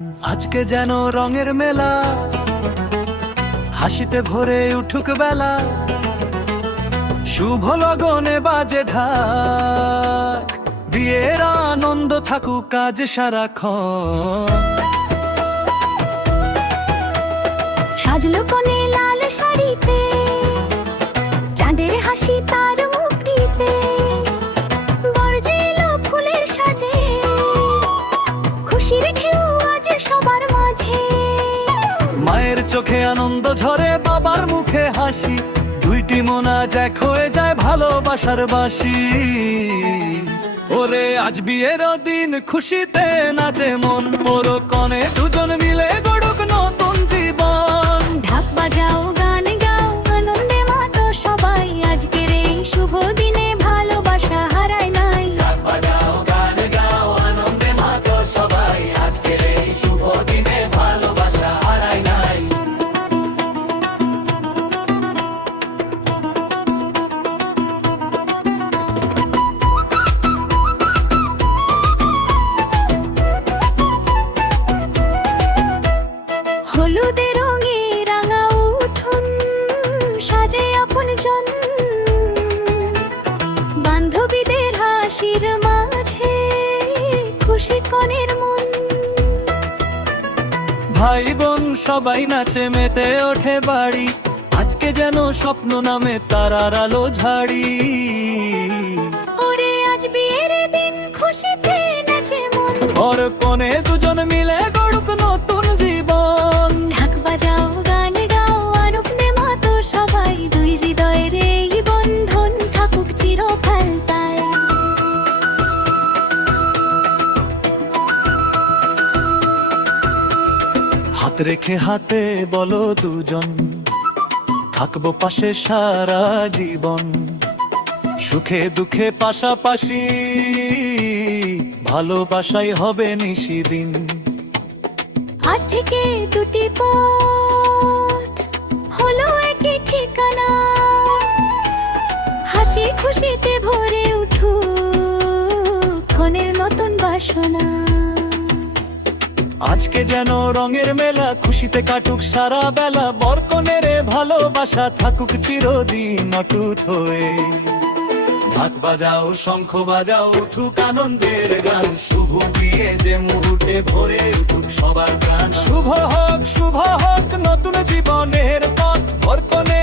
আজকে যেন রঙের মেলা, হাসিতে ভরে উঠুক বেলা, শুভ লগনে বাজে ঢাক, বিয়ের আনন্দ থাকুক কাজ সারাক্ষণ। সাজলো কনে লাল শাড়িতে, চাঁদের হাসি তার মুখটিতে, বরজেলো ফুলের সাজে, খুশির ঢেউ আজ সবার মাঝে। মায়ের চোখে আনন্দ ঝরে, বাবার মুখে হাসি, দুইটি মন আজ এক হয়ে যায় ভালোবাসার বাসি। ওরে আজ বিয়ের দিন, খুশিতে নাচে মন, বড় কনে দুজন মিলে গড়ুক নতুন জীবন। ঢাক বাজাও, গান গাও, আনন্দে মাতো সবাই, আজকের এই শুভ দিনে ভালোবাসা হারায় নাই। ঢাক বাজাও, গান গাও, আনন্দে মাতো সবাই, আজকের এই শুভ দিনে ভালোবাসা হারায় নাই। হলুদে রঙে রাঙা উঠোন, সাজে আপনজন, বান্ধবীদের হাসির মাঝে খুশি কনের মন। ভাই বোন সবাই নাচে মেতে ওঠে বাড়ি, আজকে যেন স্বপ্ন নামে তারার আলো ঝাড়ি। ওরে আজ বিয়ের দিন, খুশিতে নাচে মন। ওর কোণে দুজন মিলে গড়ুক নতুন জীবন। ঢাক বাজাও, গান গাও, আনন্দে মাতো সবাই, দুই হৃদয়ের এই বন্ধন থাকুক চিরকাল তাই। হাত রেখে হাতে বলো দুজন, থাকবো পাশে সারা জীবন, সুখে দুঃখে পাশাপাশি, ভালোবাসাই হবে নিশিদিন। আজ থেকে দুটি পথ হলো একই ঠিকানা, হাসি খুশিতে ভরে উঠুক ক্ষণের নতুন বাসনা। আজকে যেন রঙের মেলা, খুশিতে কাটুক সারা বেলা, বরকনের ভালোবাসা থাকুক চিরদিন অটুট হয়ে। ঢাক বাজাও, শঙ্খ বাজাও, উঠুক আনন্দের গান, শুভ দিয়ে যে মুহূর্তে ভরে উঠুক সবার প্রাণ। শুভ হোক নতুন জীবনের পথ, বরকনে